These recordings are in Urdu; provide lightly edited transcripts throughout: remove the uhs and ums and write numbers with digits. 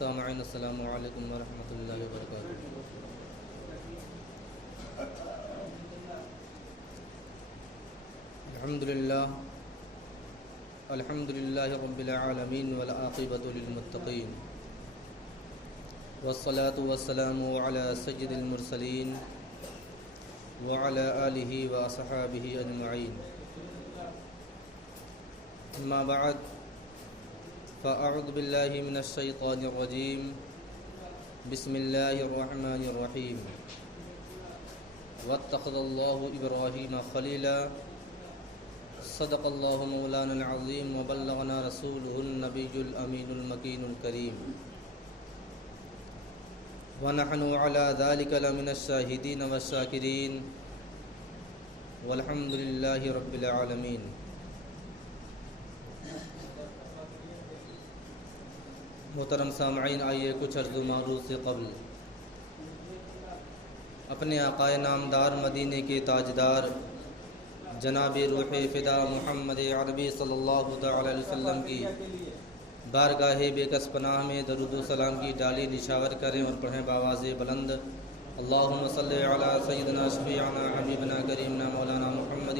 سامعین السلام علیکم ورحمۃ اللہ وبرکاتہ۔ الحمد للہ رب العالمین والعاقبۃ للمتقین والصلاة والسلام علی سید المرسلین وعلی آلہ واصحابہ اجمعین، اما بعد فاعوذ باللہ من الشیطان الرجیم، بسم اللہ الرحمن الرحیم۔ واتخذ اللہ ابراہیم خلیلا، صدق اللہ مولانا العظیم وبلغنا رسولہ النبی الامین المکین الکریم، ونحن علی ذلک لمن الشاہدین والشاکرین، والحمد للہ رب العالمین۔ محترم سامعین، آئیے کچھ عرض و معروض سے قبل اپنے آقا نامدار مدینے کے تاجدار جناب روح فدا محمد عربی صلی اللہ تعالی علیہ وسلم کی بارگاہ بے کس پناہ میں درود و سلام کی ڈالی نشاور کریں اور پڑھیں بآواز بلند، اللہم صلی علی سیدنا شفیعنا حبیبنا کریمنا مولانا محمد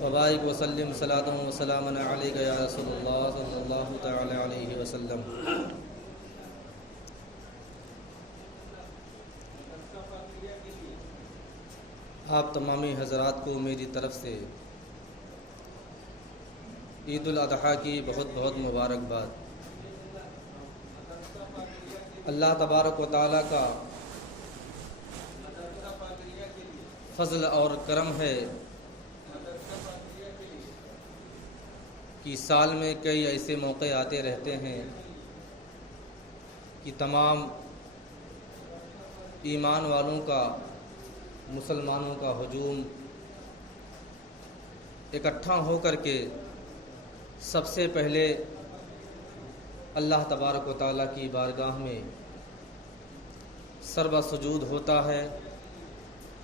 وبارک وسلم صلاۃ و سلام علیک یا رسول اللہ صلی اللہ تعالی علیہ وسلم۔ آپ تمامی حضرات کو میری طرف سے عید الاضحیٰ کی بہت بہت مبارکباد۔ اللہ تبارک و تعالیٰ کا فضل اور کرم ہے کہ سال میں کئی ایسے موقع آتے رہتے ہیں کہ تمام ایمان والوں کا، مسلمانوں کا ہجوم اکٹھا ہو کر کے سب سے پہلے اللہ تبارک و تعالیٰ کی بارگاہ میں سر بسجود ہوتا ہے۔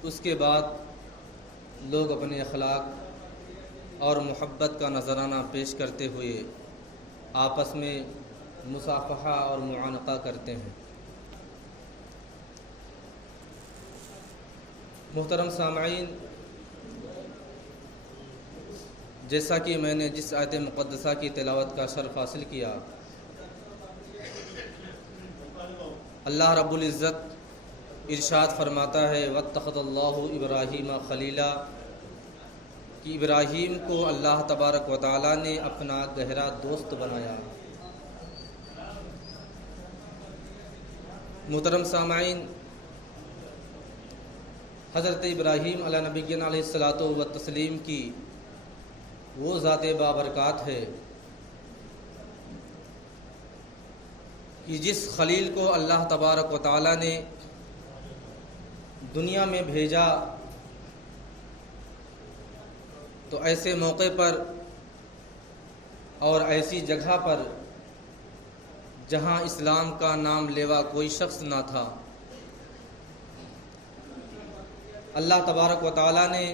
اس کے بعد لوگ اپنے اخلاق اور محبت کا نذرانہ پیش کرتے ہوئے آپس میں مصافحہ اور معانقہ کرتے ہیں۔ محترم سامعین، جیسا کہ میں نے جس آیت مقدسہ کی تلاوت کا شرف حاصل کیا، اللہ رب العزت ارشاد فرماتا ہے واتخذ اللہ ابراہیم خلیلا، کہ ابراہیم کو اللہ تبارک و تعالیٰ نے اپنا گہرا دوست بنایا۔ محترم سامعین، حضرت ابراہیم علیہ نبی علیہ الصلاۃ والتسلیم کی وہ ذات بابرکات ہے کہ جس خلیل کو اللہ تبارک و تعالیٰ نے دنیا میں بھیجا تو ایسے موقع پر اور ایسی جگہ پر جہاں اسلام کا نام لیوا کوئی شخص نہ تھا، اللہ تبارک و تعالیٰ نے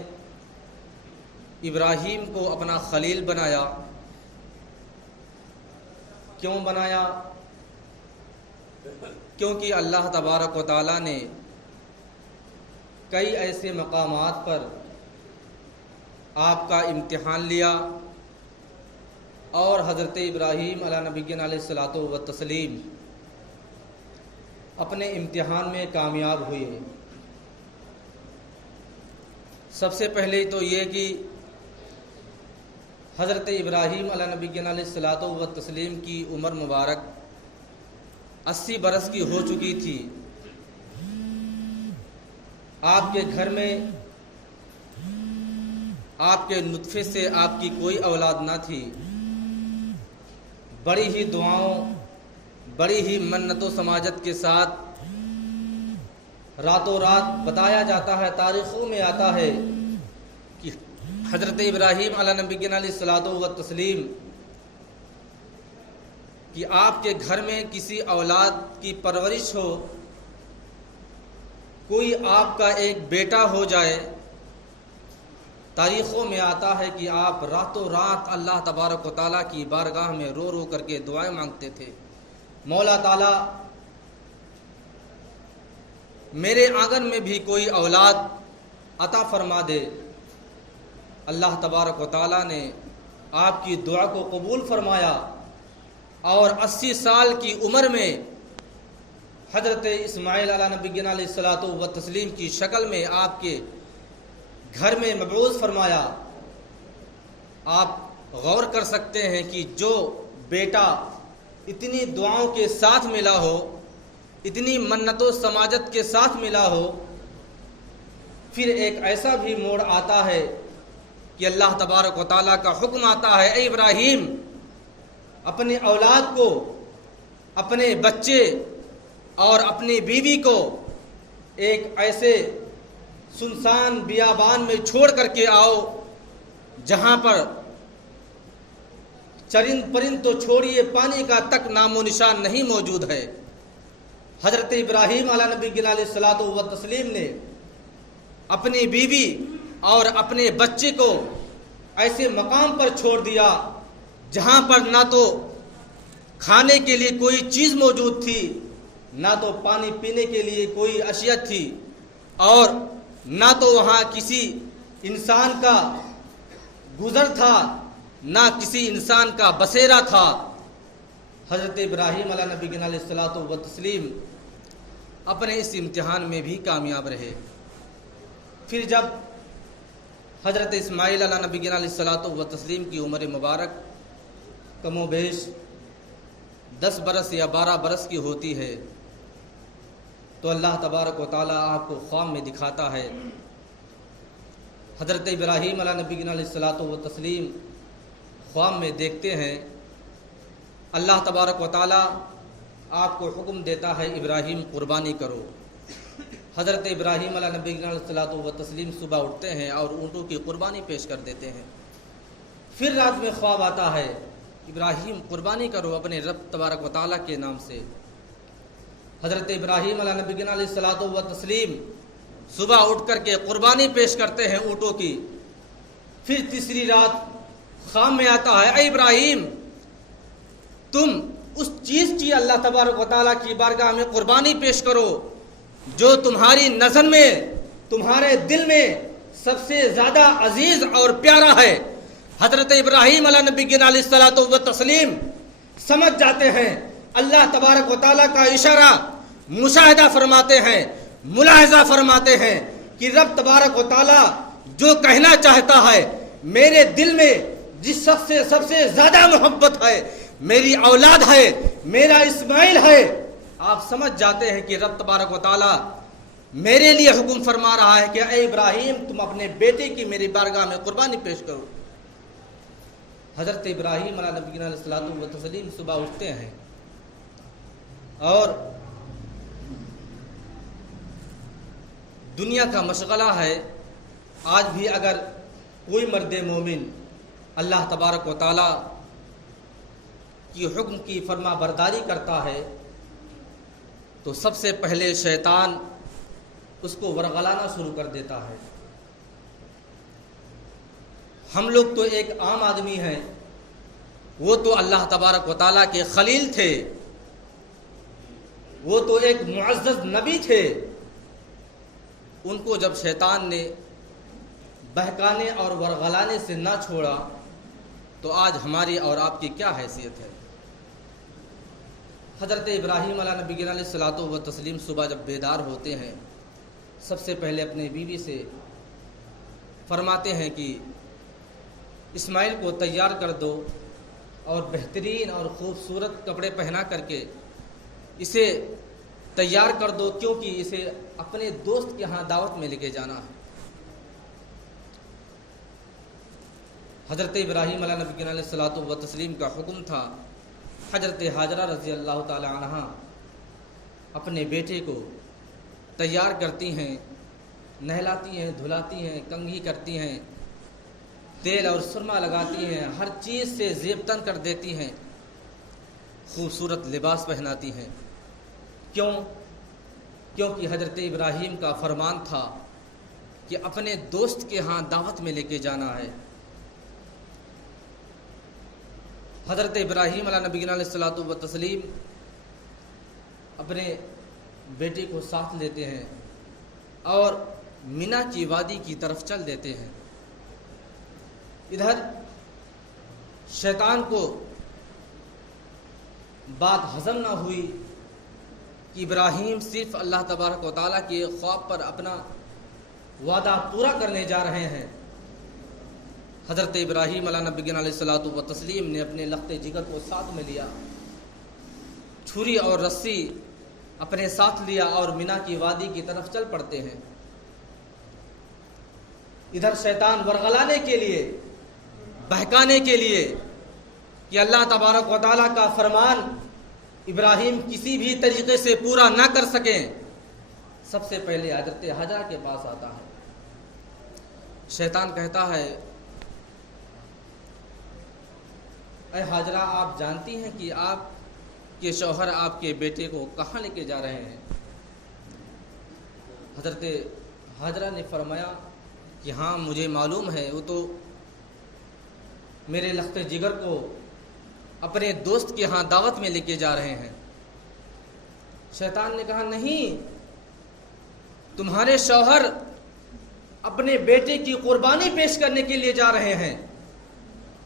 ابراہیم کو اپنا خلیل بنایا۔ کیوں بنایا؟ کیونکہ اللہ تبارک و تعالیٰ نے کئی ایسے مقامات پر آپ کا امتحان لیا اور حضرت ابراہیم علیہ نبی علیہ الصلاۃ والتسلیم اپنے امتحان میں کامیاب ہوئے۔ سب سے پہلے تو یہ کہ حضرت ابراہیم علیہ نبی علیہ الصلاۃ والتسلیم کی عمر مبارک 80 برس کی ہو چکی تھی۔ آپ کے گھر میں آپ کے نطفے سے آپ کی کوئی اولاد نہ تھی۔ بڑی ہی دعاؤں، بڑی ہی منت و سماجت کے ساتھ راتوں رات بتایا جاتا ہے، تاریخوں میں آتا ہے کہ حضرت ابراہیم علیہ نبی علیہ الصلاۃ والتسلیم کہ آپ کے گھر میں کسی اولاد کی پرورش ہو، کوئی آپ کا ایک بیٹا ہو جائے، تاریخوں میں آتا ہے کہ آپ راتوں رات اللہ تبارک و تعالیٰ کی بارگاہ میں رو رو کر کے دعائیں مانگتے تھے مولا تعالیٰ میرے آنگن میں بھی کوئی اولاد عطا فرما دے۔ اللہ تبارک و تعالیٰ نے آپ کی دعا کو قبول فرمایا اور 80 سال کی عمر میں حضرت اسماعیل علیہ نبینا علیہ الصلوۃ والتسلیم کی شکل میں آپ کے گھر میں مبعوث فرمایا۔ آپ غور کر سکتے ہیں کہ جو بیٹا اتنی دعاؤں کے ساتھ ملا ہو، اتنی منت و سماجت کے ساتھ ملا ہو، پھر ایک ایسا بھی موڑ آتا ہے کہ اللہ تبارک و تعالیٰ کا حکم آتا ہے، اے ابراہیم اپنے اولاد کو، اپنے بچے اور اپنی بیوی کو ایک ایسے سنسان بیابان میں چھوڑ کر کے آؤ جہاں پر چرند پرند تو چھوڑیے پانی کا تک نام و نشان نہیں موجود ہے۔ حضرت ابراہیم علیہ نبی علیہ الصلوۃ والتسلیم نے اپنی بیوی اور اپنے بچے کو ایسے مقام پر چھوڑ دیا جہاں پر نہ تو کھانے کے لیے کوئی چیز موجود تھی، نہ تو پانی پینے کے لیے کوئی اشیاء تھی، اور نہ تو وہاں کسی انسان کا گزر تھا، نہ کسی انسان کا بسیرا تھا۔ حضرت ابراہیم علیہ نبی علیہ الصلوۃ والتسلیم اپنے اس امتحان میں بھی کامیاب رہے۔ پھر جب حضرت اسماعیل علیہ نبی علیہ الصلوۃ والتسلیم کی عمر مبارک کم و بیش 10 برس یا 12 برس کی ہوتی ہے تو اللہ تبارک و تعالیٰ آپ کو خواب میں دکھاتا ہے۔ حضرت ابراہیم علیہ نبی علیہ الصلوۃ والتسلیم خواب میں دیکھتے ہیں، اللہ تبارک و تعالیٰ آپ کو حکم دیتا ہے ابراہیم قربانی کرو۔ حضرت ابراہیم علیہ نبی علیہ الصلوۃ والتسلیم صبح اٹھتے ہیں اور اونٹوں کی قربانی پیش کر دیتے ہیں۔ پھر رات میں خواب آتا ہے، ابراہیم قربانی کرو اپنے رب تبارک و تعالیٰ کے نام سے۔ حضرت ابراہیم علیہ نبی علیہ الصلوۃ والتسلیم صبح اٹھ کر کے قربانی پیش کرتے ہیں اونٹوں کی۔ پھر تیسری رات خواب میں آتا ہے، اے ابراہیم تم اس چیز کی اللہ تبارک و تعالیٰ کی بارگاہ میں قربانی پیش کرو جو تمہاری نظر میں، تمہارے دل میں سب سے زیادہ عزیز اور پیارا ہے۔ حضرت ابراہیم علیہ نبی علیہ الصلوۃ والتسلیم سمجھ جاتے ہیں، اللہ تبارک و تعالیٰ کا اشارہ مشاہدہ فرماتے ہیں، ملاحظہ فرماتے ہیں کہ رب تبارک و تعالیٰ جو کہنا چاہتا ہے، میرے دل میں جس شخص سے سب سے زیادہ محبت ہے میری اولاد ہے، میرا اسماعیل ہے۔ آپ سمجھ جاتے ہیں کہ رب تبارک و تعالیٰ میرے لیے حکم فرما رہا ہے کہ اے ابراہیم تم اپنے بیٹے کی میری بارگاہ میں قربانی پیش کرو۔ حضرت ابراہیم علیہ نبی علیہ الصلوۃ والتسلیم صبح اٹھتے ہیں اور دنیا کا مشغلہ ہے۔ آج بھی اگر کوئی مرد مومن اللہ تبارک و تعالیٰ کی حکم کی فرما برداری کرتا ہے تو سب سے پہلے شیطان اس کو ورغلانا شروع کر دیتا ہے۔ ہم لوگ تو ایک عام آدمی ہیں، وہ تو اللہ تبارک و تعالیٰ کے خلیل تھے، وہ تو ایک معزز نبی تھے، ان کو جب شیطان نے بہکانے اور ورغلانے سے نہ چھوڑا تو آج ہماری اور آپ کی کیا حیثیت ہے۔ حضرت ابراہیم علیہ نبی علیہ الصلوۃ والتسلیم صبح جب بیدار ہوتے ہیں سب سے پہلے اپنے بیوی سے فرماتے ہیں کہ اسماعیل کو تیار کر دو اور بہترین اور خوبصورت کپڑے پہنا کر کے اسے تیار کر دو، کیونکہ اسے اپنے دوست کے ہاں دعوت میں لے کے جانا ہے۔ حضرت ابراہیم علیہ نبی علیہ الصلوۃ والتسلیم کا حکم تھا۔ حضرت حاجرہ رضی اللہ تعالی عنہ اپنے بیٹے کو تیار کرتی ہیں، نہلاتی ہیں، دھلاتی ہیں، کنگھی کرتی ہیں، تیل اور سرما لگاتی ہیں، ہر چیز سے زیب تن کر دیتی ہیں، خوبصورت لباس پہناتی ہیں۔ کیونکہ حضرت ابراہیم کا فرمان تھا کہ اپنے دوست کے ہاں دعوت میں لے کے جانا ہے۔ حضرت ابراہیم علیہ نبی علیہ الصلوۃ والتسلیم اپنے بیٹے کو ساتھ لیتے ہیں اور مینا کی وادی کی طرف چل دیتے ہیں۔ ادھر شیطان کو بات ہضم نہ ہوئی کہ ابراہیم صرف اللہ تبارک و تعالیٰ کے خواب پر اپنا وعدہ پورا کرنے جا رہے ہیں۔ حضرت ابراہیم علیہ نبی علیہ الصلوۃ والتسلیم نے اپنے لخت جگر کو ساتھ میں لیا، چھری اور رسی اپنے ساتھ لیا اور مینا کی وادی کی طرف چل پڑتے ہیں۔ ادھر شیطان ورغلانے کے لیے، بہکانے کے لیے کہ اللہ تبارک و تعالیٰ کا فرمان ابراہیم کسی بھی طریقے سے پورا نہ کر سکیں، سب سے پہلے حضرت حجرہ کے پاس آتا ہے۔ شیطان کہتا ہے، اے حاجرہ، آپ جانتی ہیں کہ آپ کے شوہر آپ کے بیٹے کو کہاں لے کے جا رہے ہیں؟ حضرت حاجرہ نے فرمایا کہ ہاں مجھے معلوم ہے، وہ تو میرے لخت جگر کو اپنے دوست کے ہاں دعوت میں لے کے جا رہے ہیں۔ شیطان نے کہا، نہیں، تمہارے شوہر اپنے بیٹے کی قربانی پیش کرنے کے لیے جا رہے ہیں،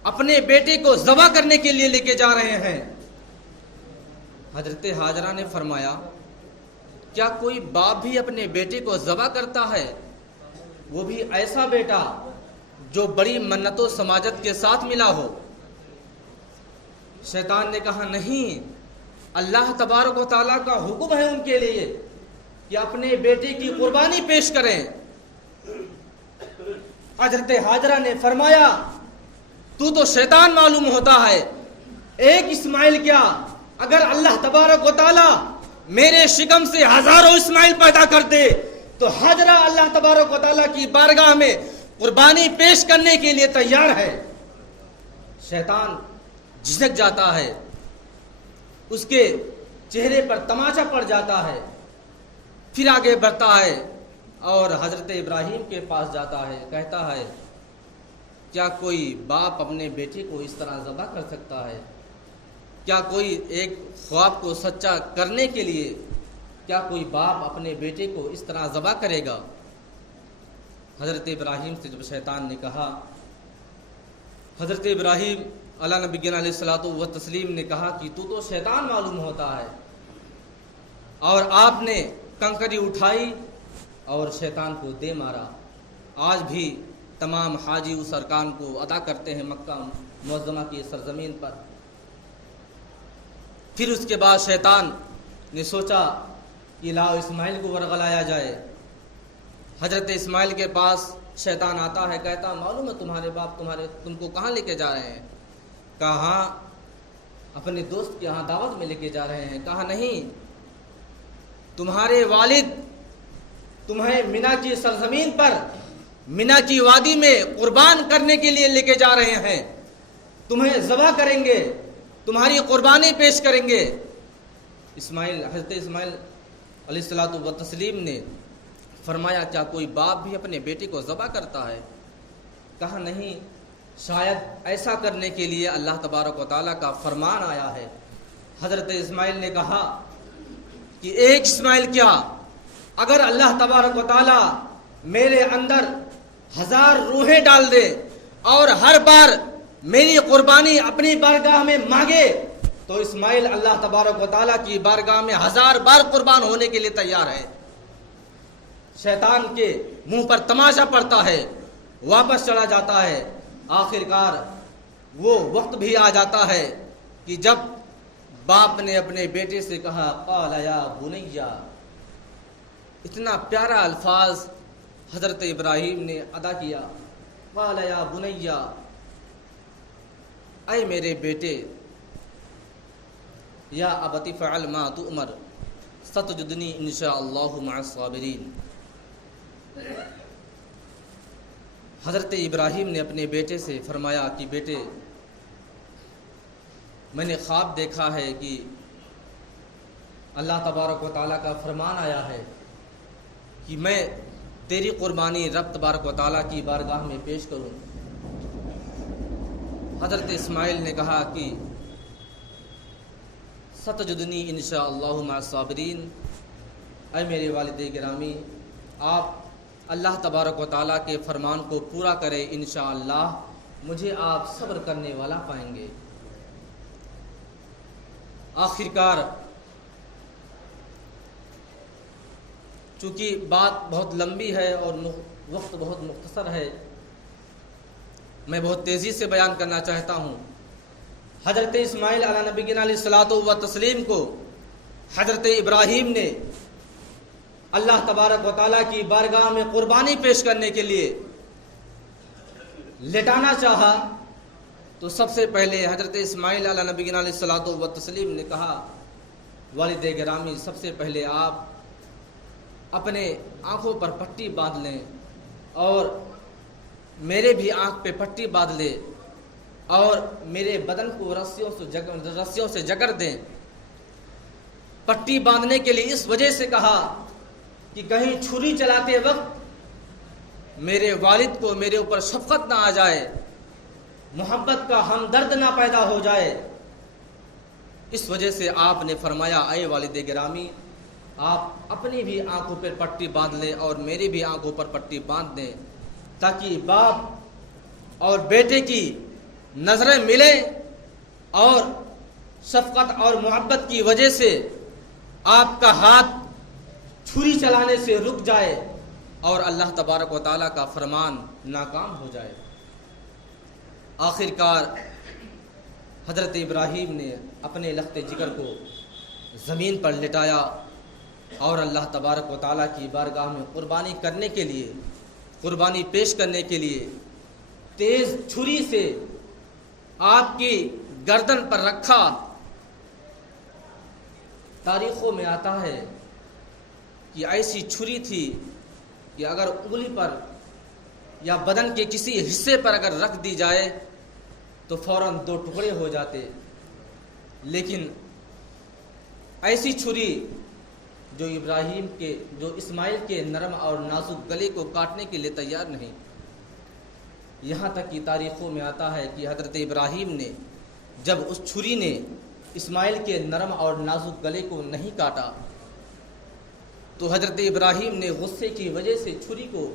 اپنے بیٹے کو ذبح کرنے کے لیے لے کے جا رہے ہیں۔ حضرت حاجرہ نے فرمایا، کیا کوئی باپ بھی اپنے بیٹے کو ذبح کرتا ہے، وہ بھی ایسا بیٹا جو بڑی منت و سماجت کے ساتھ ملا ہو؟ شیطان نے کہا، نہیں، اللہ تبارک و تعالیٰ کا حکم ہے ان کے لیے کہ اپنے بیٹے کی قربانی پیش کریں۔ حضرت حاجرہ نے فرمایا، تو شیطان معلوم ہوتا ہے، ایک اسماعیل کیا، اگر اللہ تبارک و تعالیٰ میرے شکم سے ہزاروں اسماعیل پیدا کر دے تو حاجرہ اللہ تبارک و تعالیٰ کی بارگاہ میں قربانی پیش کرنے کے لیے تیار ہے۔ شیطان جھجک جاتا ہے، اس کے چہرے پر تماچا پڑ جاتا ہے، پھر آگے بڑھتا ہے اور حضرت ابراہیم کے پاس جاتا ہے، کہتا ہے، کیا کوئی باپ اپنے بیٹے کو اس طرح ذبح کر سکتا ہے؟ کیا کوئی ایک خواب کو سچا کرنے کے لیے کیا کوئی باپ اپنے بیٹے کو اس طرح ذبح کرے گا؟ حضرت ابراہیم سے جب شیطان نے کہا، حضرت ابراہیم علیہ نبی علیہ الصلوۃ والتسلیم نے کہا کہ تو شیطان معلوم ہوتا ہے، اور آپ نے کنکری اٹھائی اور شیطان کو دے مارا۔ آج بھی تمام حاجی اس ارکان کو ادا کرتے ہیں مکہ معظمہ کی سرزمین پر۔ پھر اس کے بعد شیطان نے سوچا کہ لاؤ اسماعیل کو ورغلایا جائے۔ حضرت اسماعیل کے پاس شیطان آتا ہے، کہتا، معلوم ہے تمہارے باپ تم کو کہاں لے کے جا رہے ہیں؟ کہا، ہاں، اپنے دوست کے ہاں دعوت میں لے کے جا رہے ہیں۔ کہا، نہیں، تمہارے والد تمہیں مینا کی سرزمین پر، مینا کی وادی میں قربان کرنے کے لیے لے کے جا رہے ہیں، تمہیں ذبح کریں گے، تمہاری قربانی پیش کریں گے۔ حضرت اسماعیل علیہ الصلوۃ والتسلیم نے فرمایا، کیا کوئی باپ بھی اپنے بیٹے کو ذبح کرتا ہے؟ کہا، نہیں، شاید ایسا کرنے کے لیے اللہ تبارک و تعالیٰ کا فرمان آیا ہے۔ حضرت اسماعیل نے کہا کہ ایک اسماعیل کیا، اگر اللہ تبارک و تعالیٰ میرے اندر 1000 روحیں ڈال دے اور ہر بار میری قربانی اپنی بارگاہ میں مانگے تو اسماعیل اللہ تبارک و تعالیٰ کی بارگاہ میں 1000 بار قربان ہونے کے لیے تیار ہے۔ شیطان کے منہ پر تماشا پڑتا ہے، واپس چلا جاتا ہے۔ آخر کار وہ وقت بھی آ جاتا ہے کہ جب باپ نے اپنے بیٹے سے کہا، قال یا بنیا، اتنا پیارا الفاظ حضرت ابراہیم نے ادا کیا، قال یا بنیا، اے میرے بیٹے، یا ابت فعل ما تؤمر ستجدنی انشاء اللہ مع الصابرین۔ حضرت ابراہیم نے اپنے بیٹے سے فرمایا کہ بیٹے، میں نے خواب دیکھا ہے کہ اللہ تبارک و تعالیٰ کا فرمان آیا ہے کہ میں تیری قربانی رب تبارک و تعالیٰ کی بارگاہ میں پیش کروں۔ حضرت اسماعیل نے کہا کہ ستجدنی انشاءاللہ مع الصابرین۔ اے میرے والد گرامی، آپ اللہ تبارک و تعالیٰ کے فرمان کو پورا کرے، انشاءاللہ مجھے آپ صبر کرنے والا پائیں گے۔ آخرکار چونکہ بات بہت لمبی ہے اور وقت بہت مختصر ہے، میں بہت تیزی سے بیان کرنا چاہتا ہوں۔ حضرت اسماعیل علیہ نبینا علیہ الصلوۃ والتسلیم کو حضرت ابراہیم نے اللہ تبارک و تعالیٰ کی بارگاہ میں قربانی پیش کرنے کے لیے لٹانا چاہا تو سب سے پہلے حضرت اسماعیل علیہ نبینا علیہ الصلوۃ والتسلیم نے کہا، والد گرامی سب سے پہلے آپ اپنے آنکھوں پر پٹی باندھ لیں اور میرے بھی آنکھ پہ پٹی باندھ لیں اور میرے بدن کو رسیوں سے جکڑ دیں۔ پٹی باندھنے کے لیے اس وجہ سے کہا کہ کہیں چھری چلاتے وقت میرے والد کو میرے اوپر شفقت نہ آ جائے، محبت کا ہمدرد نہ پیدا ہو جائے۔ اس وجہ سے آپ نے فرمایا، اے والد گرامی آپ اپنی بھی آنکھوں پر پٹی باندھ لیں اور میری بھی آنکھوں پر پٹی باندھ دیں، تاکہ باپ اور بیٹے کی نظریں ملیں اور شفقت اور محبت کی وجہ سے آپ کا ہاتھ چھری چلانے سے رک جائے اور اللہ تبارک و تعالیٰ کا فرمان ناکام ہو جائے۔ آخرکار حضرت ابراہیم نے اپنے لخت جگر کو زمین پر لٹایا اور اللہ تبارک و تعالیٰ کی بارگاہ میں قربانی کرنے کے لیے، قربانی پیش کرنے کے لیے تیز چھری سے آپ کی گردن پر رکھا۔ تاریخوں میں آتا ہے کہ ایسی چھری تھی کہ اگر انگلی پر یا بدن کے کسی حصے پر اگر رکھ دی جائے تو فوراً 2 ٹکڑے ہو جاتے، لیکن ایسی چھری جو اسماعیل کے نرم اور نازک گلے کو کاٹنے کے لیے تیار نہیں۔ یہاں تک کہ تاریخوں میں آتا ہے کہ حضرت ابراہیم نے جب اس چھری نے اسماعیل کے نرم اور نازک گلے کو نہیں کاٹا تو حضرت ابراہیم نے غصے کی وجہ سے چھری کو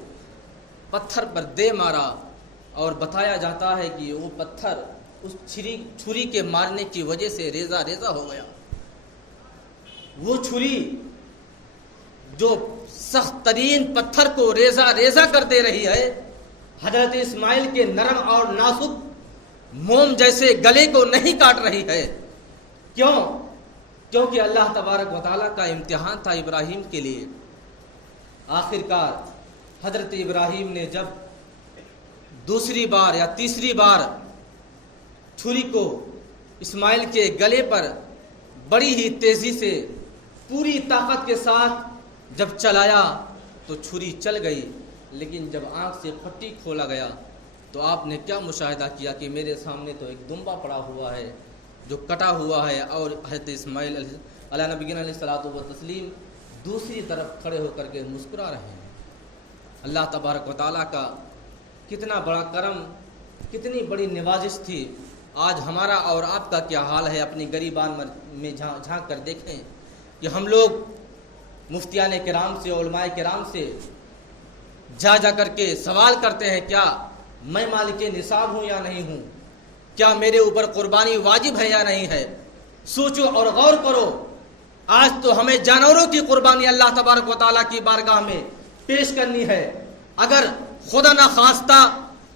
پتھر پر دے مارا، اور بتایا جاتا ہے کہ وہ پتھر اس چھری کے مارنے کی وجہ سے ریزہ ریزہ ہو گیا۔ وہ چھری جو سخت ترین پتھر کو ریزہ ریزہ کر دے رہی ہے، حضرت اسماعیل کے نرم اور نازک موم جیسے گلے کو نہیں کاٹ رہی ہے۔ کیونکہ اللہ تبارک و تعالیٰ کا امتحان تھا ابراہیم کے لیے۔ آخرکار حضرت ابراہیم نے جب دوسری بار یا تیسری بار چھری کو اسماعیل کے گلے پر بڑی ہی تیزی سے پوری طاقت کے ساتھ جب چلایا تو چھری چل گئی، لیکن جب آنکھ سے پٹی کھولا گیا تو آپ نے کیا مشاہدہ کیا کہ میرے سامنے تو ایک دمبا پڑا ہوا ہے جو کٹا ہوا ہے، اور حضرت اسماعیل علیہ نبینا علیہ الصلوۃ والتسلیم دوسری طرف کھڑے ہو کر کے مسکرا رہے ہیں۔ اللہ تبارک و تعالیٰ کا کتنا بڑا کرم، کتنی بڑی نوازش تھی۔ آج ہمارا اور آپ کا کیا حال ہے؟ اپنی گریبان میں جھانک کر دیکھیں کہ ہم لوگ مفتیان کرام سے، علماء کرام سے جا کر کے سوال کرتے ہیں، کیا میں مالک نصاب ہوں یا نہیں ہوں؟ کیا میرے اوپر قربانی واجب ہے یا نہیں ہے؟ سوچو اور غور کرو۔ آج تو ہمیں جانوروں کی قربانی اللہ تبارک و تعالیٰ کی بارگاہ میں پیش کرنی ہے۔ اگر خدا نہ خواستہ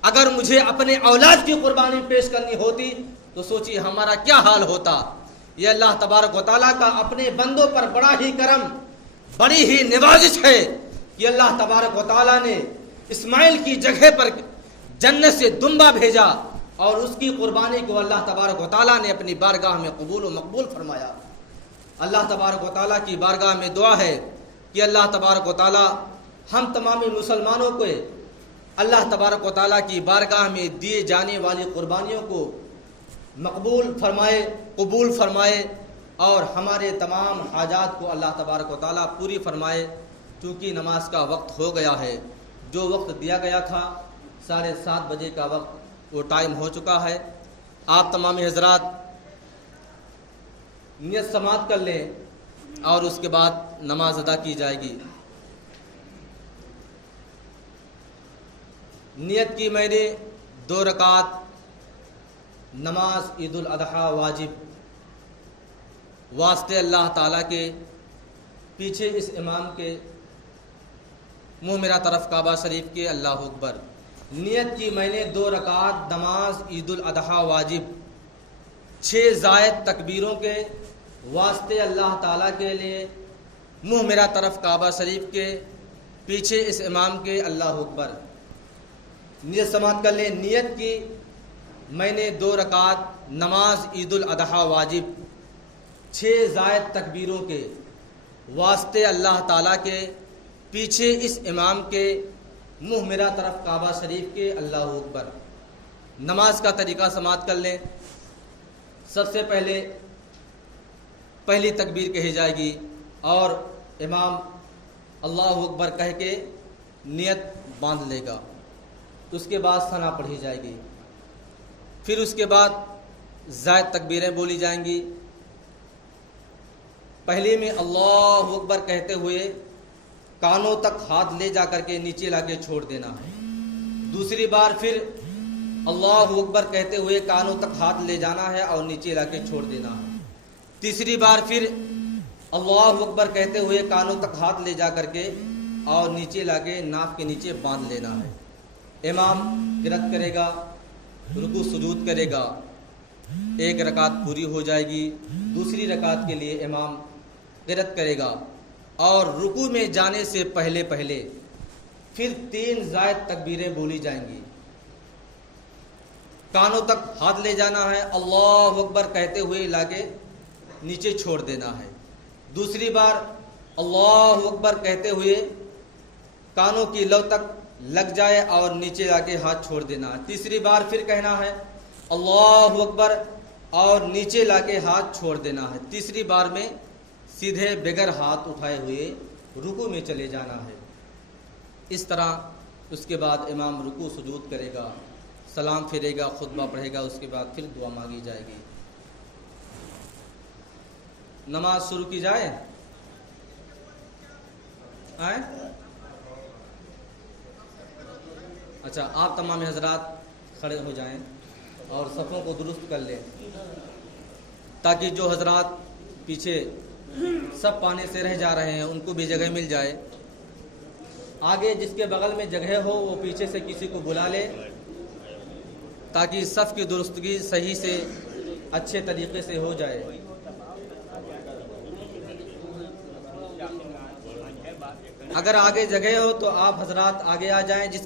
اگر مجھے اپنے اولاد کی قربانی پیش کرنی ہوتی تو سوچیے ہمارا کیا حال ہوتا۔ یہ اللہ تبارک و تعالیٰ کا اپنے بندوں پر بڑا ہی کرم، بڑی ہی نوازش ہے کہ اللہ تبارک و تعالیٰ نے اسماعیل کی جگہ پر جنت سے دمبا بھیجا اور اس کی قربانی کو اللہ تبارک و تعالیٰ نے اپنی بارگاہ میں قبول و مقبول فرمایا۔ اللہ تبارک و تعالیٰ کی بارگاہ میں دعا ہے کہ اللہ تبارک و تعالیٰ ہم تمامی مسلمانوں کو اللہ تبارک و تعالیٰ کی بارگاہ میں دیے جانے والی قربانیوں کو مقبول فرمائے، قبول فرمائے، اور ہمارے تمام حاجات کو اللہ تبارک و تعالیٰ پوری فرمائے۔ چونکہ نماز کا وقت ہو گیا ہے، جو وقت دیا گیا تھا 7:30 بجے کا وقت وہ ٹائم ہو چکا ہے۔ آپ تمام حضرات نیت سماعت کر لیں اور اس کے بعد نماز ادا کی جائے گی۔ نیت کی میں نے 2 رکعت نماز عید الاضحیٰ واجب واسطے اللہ تعالیٰ کے، پیچھے اس امام کے، منہ میرا طرف کعبہ شریف کے، اللہ اکبر۔ نیت کی میں نے 2 رکعت نماز عید الاضحیٰ واجب 6 زائد تکبیروں کے واسطے اللہ تعالیٰ کے لیے، منہ میرا طرف کعبہ شریف کے، پیچھے اس امام کے، اللہ اکبر۔ نیت سماعت کر لیں۔ نیت کی میں نے 2 رکعت نماز عید الاضحیٰ واجب 6 زائد تکبیروں کے واسطے اللہ تعالیٰ کے، پیچھے اس امام کے، منہ میرا طرف کعبہ شریف کے، اللہ اکبر۔ نماز کا طریقہ سماعت کر لیں۔ سب سے پہلے پہلی تکبیر کہی جائے گی اور امام اللہ اکبر کہہ کے نیت باندھ لے گا، اس کے بعد ثنا پڑھی جائے گی، پھر اس کے بعد زائد تکبیریں بولی جائیں گی۔ پہلے میں اللہ اکبر کہتے ہوئے کانوں تک ہاتھ لے جا کر کے نیچے لا کے چھوڑ دینا ہے، دوسری بار پھر اللہ اکبر کہتے ہوئے کانوں تک ہاتھ لے جانا ہے اور نیچے لا کے چھوڑ دینا ہے، تیسری بار پھر اللہ اکبر کہتے ہوئے کانوں تک ہاتھ لے جا کر کے اور نیچے لا کے ناک کے نیچے باندھ لینا ہے۔ امام قرأت کرے گا، رکوع سجود کرے گا، 1 رکعت پوری ہو جائے گی۔ دوسری رکعت کے لیے امام قرأت کرے گا اور رکوع میں جانے سے پہلے پھر 3 زائد تکبیریں بولی جائیں گی۔ کانوں تک ہاتھ لے جانا ہے، اللہ اکبر کہتے ہوئے لا کے نیچے چھوڑ دینا ہے، دوسری بار اللہ اکبر کہتے ہوئے کانوں کی لو تک لگ جائے اور نیچے لا کے ہاتھ چھوڑ دینا ہے، تیسری بار پھر کہنا ہے اللہ اکبر اور نیچے لا کے ہاتھ چھوڑ دینا ہے، تیسری بار میں سیدھے بغیر ہاتھ اٹھائے ہوئے رکوع میں چلے جانا ہے۔ اس طرح اس کے بعد امام رکوع سجود کرے گا، سلام پھیرے گا، خطبہ پڑھے گا، اس کے بعد پھر دعا مانگی جائے گی۔ نماز شروع کی جائے؟ اچھا، آپ تمام حضرات کھڑے ہو جائیں اور صفوں کو درست کر لیں تاکہ جو حضرات پیچھے سب پانے سے رہ جا رہے ہیں ان کو بھی جگہ مل جائے۔ آگے جس کے بغل میں جگہ ہو وہ پیچھے سے کسی کو بلا لے تاکہ صف کی درستگی صحیح سے اچھے طریقے سے ہو جائے۔ اگر آگے جگہ ہو تو آپ حضرات آگے آ جائیں، جس